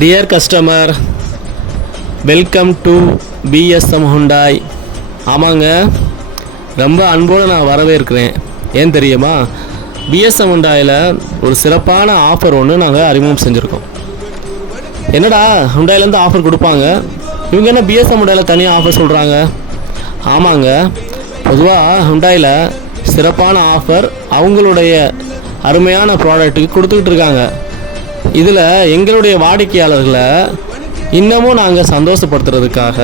Dear customer, welcome to BSM Hyundai. ஆமாங்க, ரொம்ப அன்போடு நான் வரவேற்கிறேன். ஏன் தெரியுமா, பிஎஸ்எம் ஹுண்டாயில் ஒரு சிறப்பான ஆஃபர் ஒன்று நாங்கள் அறிமுகம் செஞ்சுருக்கோம். என்னடா ஹுண்டாயிலேருந்து ஆஃபர் கொடுப்பாங்க, இவங்க என்ன பிஎஸ்எம் ஹுண்டாயில் தனியாக ஆஃபர் சொல்கிறாங்க? ஆமாங்க, பொதுவாக ஹுண்டாயில் சிறப்பான ஆஃபர் அவங்களுடைய அருமையான ப்ராடக்ட்டுக்கு கொடுத்துக்கிட்டு இருக்காங்க. இதில் எங்களுடைய வாடிக்கையாளர்களை இன்னமும் நாங்கள் சந்தோஷப்படுத்துறதுக்காக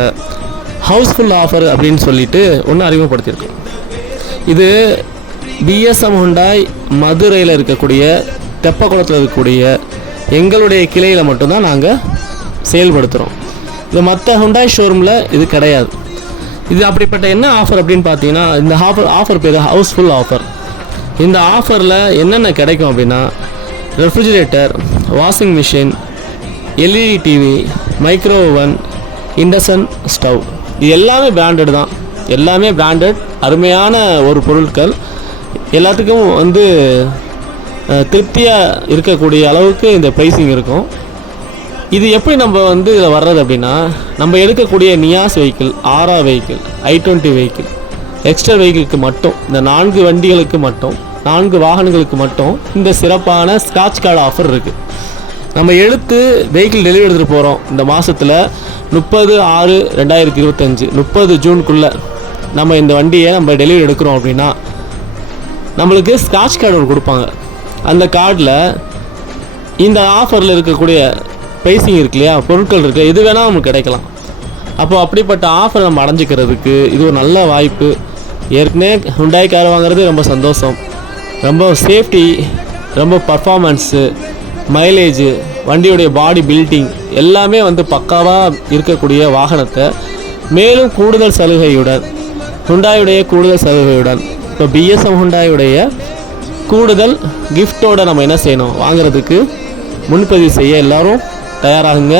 ஹவுஸ்ஃபுல் ஆஃபர் அப்படின்னு சொல்லிட்டு ஒன்று அறிமுகப்படுத்தியிருக்கோம். இது பிஎஸ்எம் ஹுண்டாய் மதுரையில் இருக்கக்கூடிய தெப்பக்குளத்தில் இருக்கக்கூடிய எங்களுடைய கிளையில் மட்டும்தான் நாங்கள் செயல்படுத்துகிறோம். இது மற்ற ஹுண்டாய் ஷோரூமில் இது கிடையாது. இது அப்படிப்பட்ட என்ன ஆஃபர் அப்படின்னு பார்த்தீங்கன்னா, இந்த ஆஃபர் பேர் ஹவுஸ்ஃபுல் ஆஃபர். இந்த ஆஃபரில் என்னென்ன கிடைக்கும் அப்படின்னா, refrigerator, washing machine, LED TV, micro oven, induction stove, இது எல்லாமே பிராண்டட் தான். எல்லாமே பிராண்டட் அருமையான ஒரு பொருட்கள். எல்லாத்துக்கும் திருப்தியாக இருக்கக்கூடிய அளவுக்கு இந்த ப்ரைஸிங் இருக்கும். இது எப்படி நம்ம இதில் வர்றது அப்படின்னா, நம்ம எடுக்கக்கூடிய நியாஸ் வெஹிக்கிள், ஆரா வெஹிக்கிள், i20 வெஹிக்கிள், எக்ஸ்ட்ரா வெஹிக்கிளுக்கு மட்டும், இந்த 4 வண்டிகளுக்கு மட்டும், 4 வாகனங்களுக்கு மட்டும் இந்த சிறப்பான ஸ்க்ராட்ச் கார்டு ஆஃபர் இருக்குது. நம்ம எடுத்து வெஹிக்கிள் டெலிவரி எடுத்துகிட்டு போகிறோம். இந்த மாதத்தில் 30/6/2025 30 ஜூனுக்குள்ளே நம்ம இந்த வண்டியை நம்ம டெலிவரி எடுக்கிறோம் அப்படின்னா நம்மளுக்கு ஸ்க்ராட்ச் கார்டு ஒன்று கொடுப்பாங்க. அந்த கார்டில் இந்த ஆஃபரில் இருக்கக்கூடிய ப்ரைஸிங் இருக்கு இல்லையா, பொருட்கள் இருக்குது, இது வேணால் நமக்கு கிடைக்கலாம். அப்போது அப்படிப்பட்ட ஆஃபர் நம்ம அடைஞ்சிக்கிறதுக்கு இது ஒரு நல்ல வாய்ப்பு. ஏற்கனவே ஹுண்டாய் கார் வாங்குறது ரொம்ப சந்தோஷம். ரொம்ப சேஃப்டி, ரொம்ப பர்ஃபார்மன்ஸு, மைலேஜு, வண்டியுடைய பாடி பில்டிங் எல்லாமே பக்காவாக இருக்கக்கூடிய வாகனத்தை மேலும் கூடுதல் சலுகையுடன், ஹுண்டாயுடைய கூடுதல் சலுகையுடன், இப்போ பிஎஸ்எம் ஹுண்டாயுடைய கூடுதல் கிஃப்டோடு நம்ம என்ன செய்யணும், வாங்குறதுக்கு முன்பதிவு செய்ய எல்லோரும் தயாராகுங்க.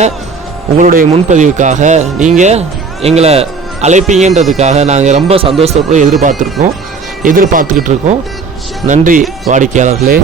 உங்களுடைய முன்பதிவுக்காக நீங்கள் எங்களை அழைப்பீங்கன்றதுக்காக நாங்கள் ரொம்ப சந்தோஷத்தோடு எதிர்பார்த்துக்கிட்டு இருக்கோம். நன்றி வாடிக்கையாளர்களே.